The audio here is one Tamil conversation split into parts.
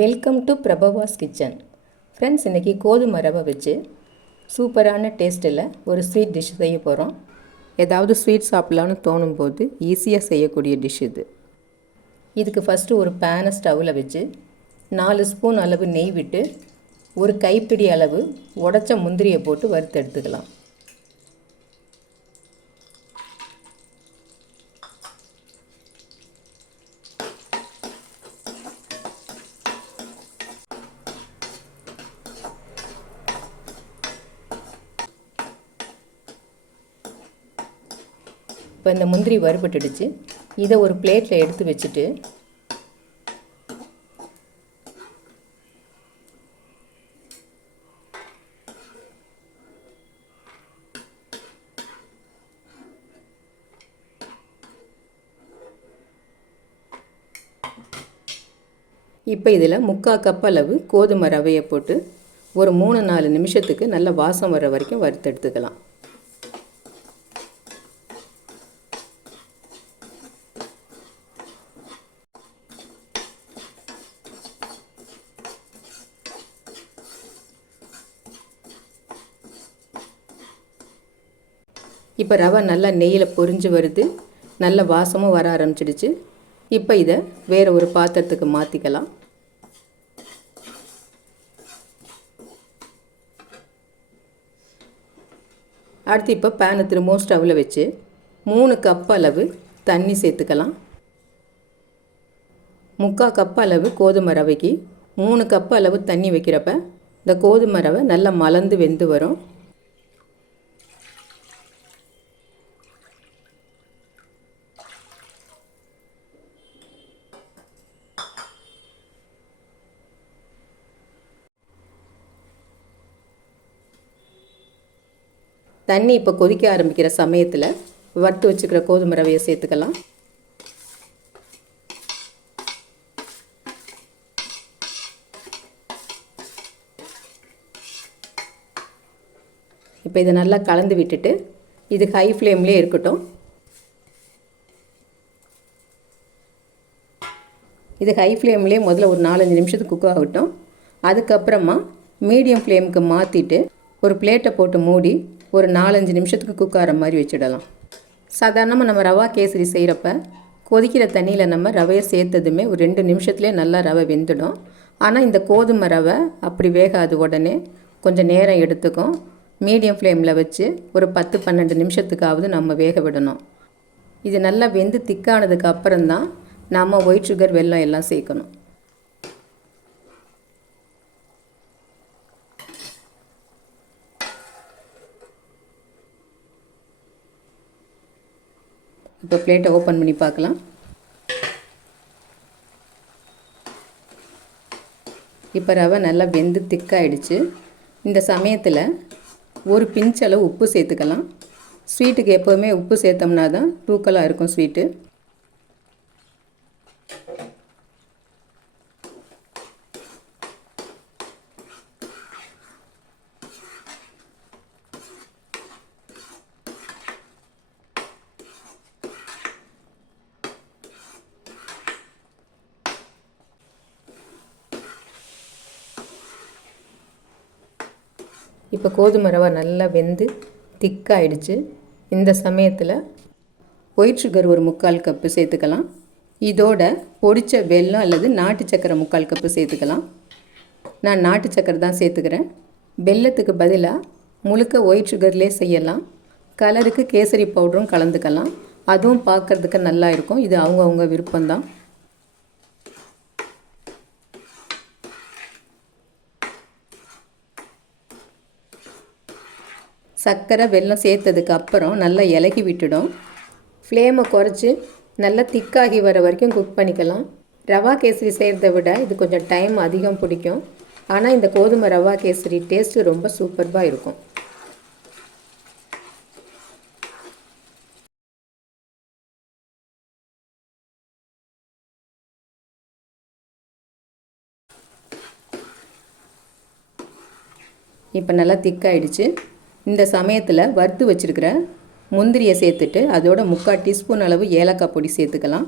Welcome to Prabavas kitchen friends இன்றைக்கி கோதுமை ரவை வச்சு சூப்பரான டேஸ்ட்டில் ஒரு ஸ்வீட் டிஷ் செய்ய போகிறோம் ஏதாவது ஸ்வீட் சாப்பிட்லான்னு தோணும் போது ஈஸியாக செய்யக்கூடிய டிஷ் இது. இதுக்கு ஃபஸ்ட்டு ஒரு பேனை ஸ்டவ்வில் வச்சு நாலு ஸ்பூன் அளவு நெய் விட்டு ஒரு கைப்பிடி அளவு உடச்ச முந்திரியை போட்டு வறுத்து எடுத்துக்கலாம். இப்போ இந்த முந்திரி வறுபட்டுடுச்சு. இதை ஒரு பிளேட்டில் எடுத்து வச்சுட்டு இப்போ இதில் முக்கால் கப் அளவு கோதுமை ரவையை போட்டு ஒரு மூணு நாலு நிமிஷத்துக்கு நல்ல வாசம் வர வரைக்கும் வறுத்து இப்போ ரவை நல்லா நெய்யில் பொரிஞ்சு வருது. நல்ல வாசமும் வர ஆரம்பிச்சிடுச்சு. இப்போ இதை வேறு ஒரு பாத்திரத்துக்கு மாற்றிக்கலாம் அடுத்து இப்போ பேனை திரும்பவும் ஸ்டவ்வில் வச்சு மூணு கப் அளவு தண்ணி சேர்த்துக்கலாம். முக்கால் கப் அளவு கோதுமை ரவைக்கு மூணு கப் அளவு தண்ணி வைக்கிறப்ப இந்த கோதுமை ரவை நல்லா மலர்ந்து வெந்து வரும். தண்ணி இப்போ கொதிக்க ஆரம்பிக்கிற சமயத்தில் வறுத்து வச்சுக்கிற கோதுமை ரவையை சேர்த்துக்கலாம். இப்போ இதை நல்லா கலந்து விட்டுட்டு இது ஹை ஃப்ளேம்லேயே இருக்கட்டும். இது ஹை ஃப்ளேம்லேயே முதல்ல ஒரு நாலஞ்சு நிமிஷத்துக்கு குக் ஆகட்டும். அதுக்கப்புறமா மீடியம் ஃப்ளேமுக்கு மாற்றிட்டு ஒரு பிளேட்டை போட்டு மூடி ஒரு நாலஞ்சு நிமிஷத்துக்கு குக் ஆகிற மாதிரி வச்சிடலாம். சாதாரணமாக நம்ம ரவா கேசரி செய்கிறப்ப கொதிக்கிற தண்ணியில் நம்ம ரவையை சேர்த்ததுமே ஒரு ரெண்டு நிமிஷத்துலேயே நல்லா ரவை வெந்துடும். ஆனால் இந்த கோதுமை ரவை அப்படி வேகாது உடனே கொஞ்சம் நேரம் எடுத்துக்கும். மீடியம் ஃப்ளேமில் வச்சு ஒரு பத்து பன்னெண்டு நிமிஷத்துக்காவது நம்ம வேக விடணும். இது நல்லா வெந்து திக்கானதுக்கு அப்புறம்தான் நம்ம ஒயிட் சுகர் வெல்லம் எல்லாம் சேர்க்கணும். இப்போ பிளேட்டை ஓப்பன் பண்ணி பார்க்கலாம். இப்போ ரவை நல்லா வெந்து திக்காயிடுச்சு. இந்த சமயத்தில் ஒரு பிஞ்சளவு உப்பு சேர்த்துக்கலாம். ஸ்வீட்டுக்கு எப்போவுமே உப்பு சேர்த்தோம்னா தான் தூக்கலாக இருக்கும் ஸ்வீட்டு இப்போ கோதுமை ரவை நல்லா வெந்து திக்காயிடுச்சு. இந்த சமயத்தில் ஒயிட் சுகர் ஒரு முக்கால் கப்பு சேர்த்துக்கலாம். இதோட பொடிச்ச வெல்லம் அல்லது நாட்டு சக்கரை முக்கால் கப்பு சேர்த்துக்கலாம். நான் நாட்டு சக்கரை தான் சேர்த்துக்கிறேன். வெல்லத்துக்கு பதிலாக முழுக்க ஒயிட் சுகர்லேயே செய்யலாம். கலருக்கு கேசரி பவுடரும் கலந்துக்கலாம். அதுவும் பார்க்குறதுக்கு நல்லா இருக்கும். இது அவங்கவுங்க விருப்பம்தான். சர்க்கரை வெல்லம் சேர்த்ததுக்கு அப்புறம் நல்லா இலகி விட்டுடும். ஃப்ளேமை குறைச்சி நல்லா திக்காகி வர வரைக்கும் குக் பண்ணிக்கலாம். ரவா கேசரி செய்கிறத விட இது கொஞ்சம் டைம் அதிகம் பிடிக்கும். ஆனால் இந்த கோதுமை ரவா கேசரி டேஸ்ட்டு ரொம்ப சூப்பர்பாக இருக்கும். இப்போ நல்லா திக்காயிடுச்சு இந்த சமயத்தில் வறுத்து வச்சுருக்கிற முந்திரியை சேர்த்துட்டு அதோட முக்கால் டீஸ்பூன் அளவு ஏலக்காய் பொடி சேர்த்துக்கலாம்.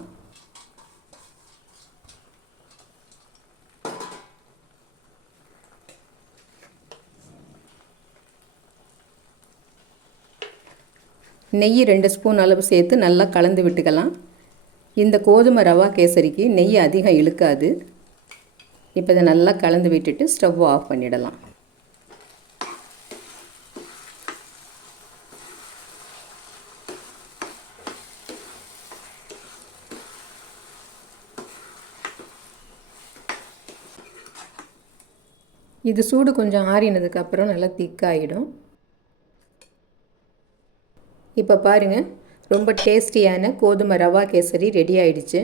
நெய் ரெண்டு ஸ்பூன் அளவு சேர்த்து நல்லா கலந்து விட்டுக்கலாம். இந்த கோதுமை ரவா கேசரிக்கு நெய் அதிகம் இழுக்காது. இப்போ இதை நல்லா கலந்து விட்டுட்டு ஸ்டவ் ஆஃப் பண்ணிடலாம். இது சூடு கொஞ்சம் ஆறினதுக்கப்புறம் நல்லா திக்காயிடும் இப்போ பாருங்கள் ரொம்ப டேஸ்டியான கோதுமை ரவா கேசரி ரெடி ஆயிடுச்சு.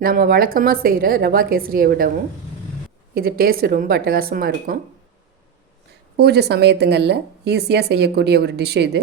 நம்ம வழக்கமாக செய்கிற ரவா கேசரியை விடவும் இது டேஸ்ட் ரொம்ப அட்டகாசமாக இருக்கும். பூஜை சமயத்துங்களில் ஈஸியாக செய்யக்கூடிய ஒரு டிஷ் இது.